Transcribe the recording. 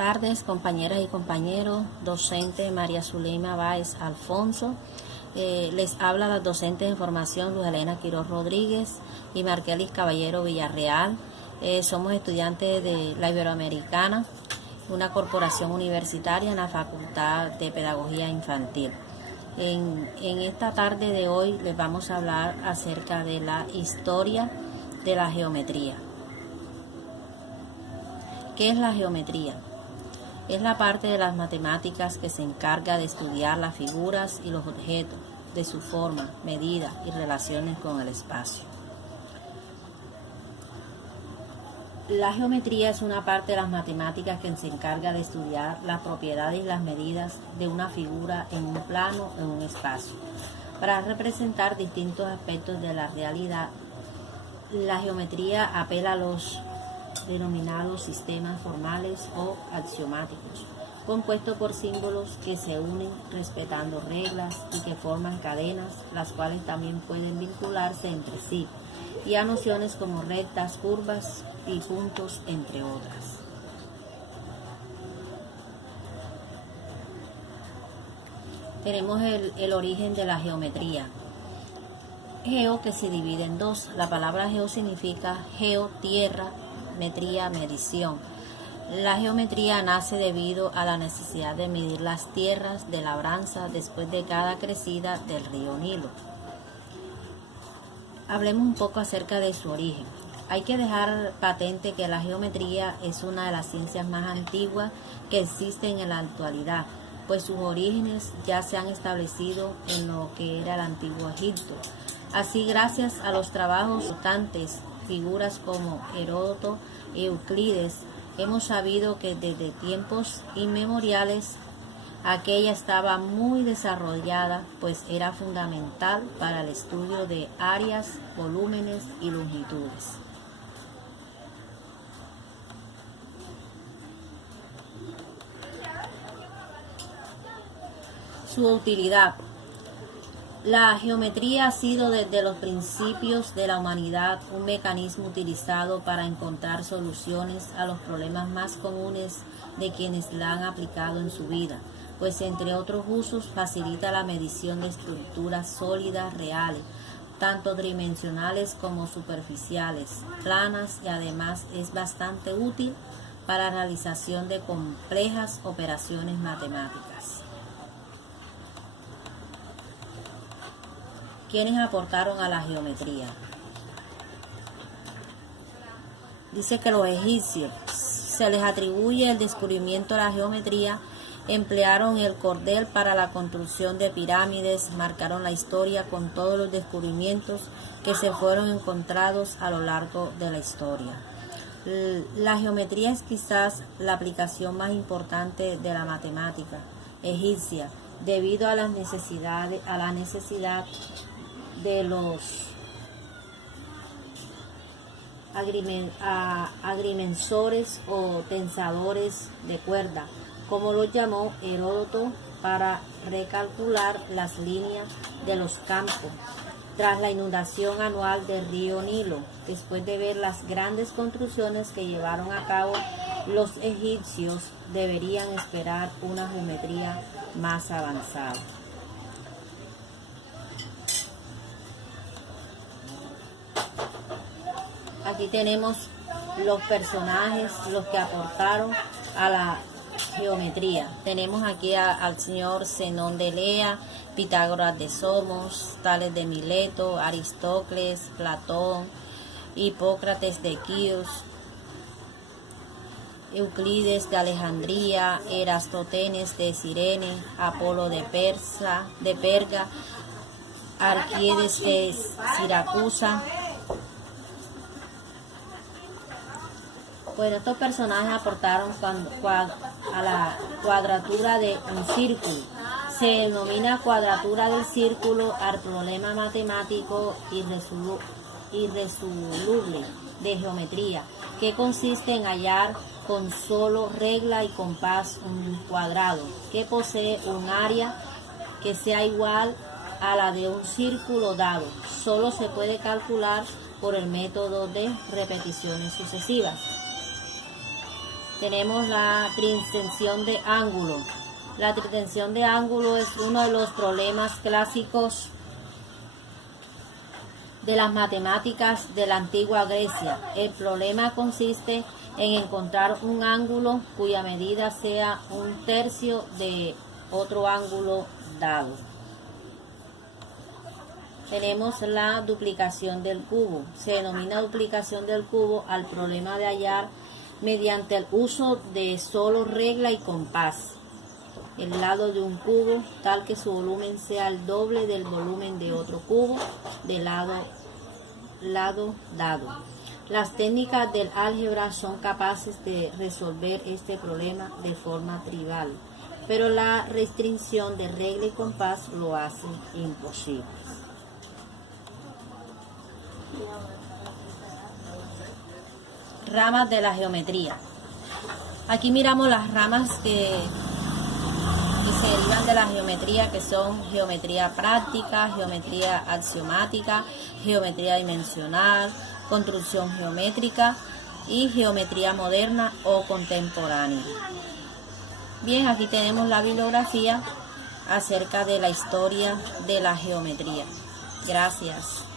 tardes, compañeras y compañeros, docente María Zuleima Báez Alfonso. Les habla la docente de formación Luz Helena Quiroz Rodríguez y Markelis Caballero Villarreal. Somos estudiantes de la Iberoamericana, una corporación universitaria en la Facultad de Pedagogía Infantil. En esta tarde de hoy les vamos a hablar acerca de la historia de la geometría. ¿Qué es la geometría? Es la parte de las matemáticas que se encarga de estudiar las figuras y los objetos, de su forma, medida y relaciones con el espacio. La geometría es una parte de las matemáticas que se encarga de estudiar las propiedades y las medidas de una figura en un plano o en un espacio, para representar distintos aspectos de la realidad. La geometría apela a los denominados sistemas formales o axiomáticos, compuestos por símbolos que se unen respetando reglas y que forman cadenas, las cuales también pueden vincularse entre sí, y a nociones como rectas, curvas y puntos, entre otras. Tenemos el origen de la geometría. Geo, que se divide en dos. La palabra geo significa geo, tierra, metría, medición. La geometría nace debido a la necesidad de medir las tierras de labranza después de cada crecida del río Nilo. Hablemos un poco acerca de su origen. Hay que dejar patente que la geometría es una de las ciencias más antiguas que existen en la actualidad, pues sus orígenes ya se han establecido en lo que era el antiguo Egipto. Así, gracias a los trabajos importantes, figuras como Heródoto y Euclides, hemos sabido que desde tiempos inmemoriales aquella estaba muy desarrollada, pues era fundamental para el estudio de áreas, volúmenes y longitudes. Su utilidad. La geometría ha sido desde los principios de la humanidad un mecanismo utilizado para encontrar soluciones a los problemas más comunes de quienes la han aplicado en su vida, pues entre otros usos facilita la medición de estructuras sólidas reales, tanto tridimensionales como superficiales, planas, y además es bastante útil para la realización de complejas operaciones matemáticas. ¿Quiénes aportaron a la geometría? Dice que los egipcios, se les atribuye el descubrimiento de la geometría, emplearon el cordel para la construcción de pirámides, marcaron la historia con todos los descubrimientos que se fueron encontrados a lo largo de la historia. La geometría es quizás la aplicación más importante de la matemática egipcia, debido a la necesidad de los agrimensores o tensadores de cuerda, como lo llamó Heródoto, para recalcular las líneas de los campos tras la inundación anual del río Nilo. Después de ver las grandes construcciones que llevaron a cabo los egipcios, deberían esperar una geometría más avanzada. Aquí tenemos los personajes, los que aportaron a la geometría. Tenemos aquí al señor Zenón de Elea, Pitágoras de Somos, Tales de Mileto, Aristóteles, Platón, Hipócrates de Quíos, Euclides de Alejandría, Eratóstenes de Cirene, Apolo de Perga, Alquímedes de Siracusa. Bueno, estos personajes aportaron a la cuadratura de un círculo. Se denomina cuadratura del círculo al problema matemático irresoluble de geometría, que consiste en hallar con solo regla y compás un cuadrado que posee un área que sea igual a la de un círculo dado. Solo se puede calcular por el método de repeticiones sucesivas. tenemos la trintensión de ángulo. La trintensión de ángulo es uno de los problemas clásicos de las matemáticas de la antigua Grecia. El problema consiste en encontrar un ángulo cuya medida sea un tercio de otro ángulo dado. Tenemos la duplicación del cubo. Se denomina duplicación del cubo al problema de hallar mediante el uso de solo regla y compás el lado de un cubo tal que su volumen sea el doble del volumen de otro cubo de lado dado. Las técnicas del álgebra son capaces de resolver este problema de forma trivial, pero la restricción de regla y compás lo hace imposible. Ramas de la geometría. Aquí miramos las ramas que se derivan de la geometría, que son geometría práctica, geometría axiomática, geometría dimensional, construcción geométrica y geometría moderna o contemporánea. Bien, aquí tenemos la bibliografía acerca de la historia de la geometría. Gracias.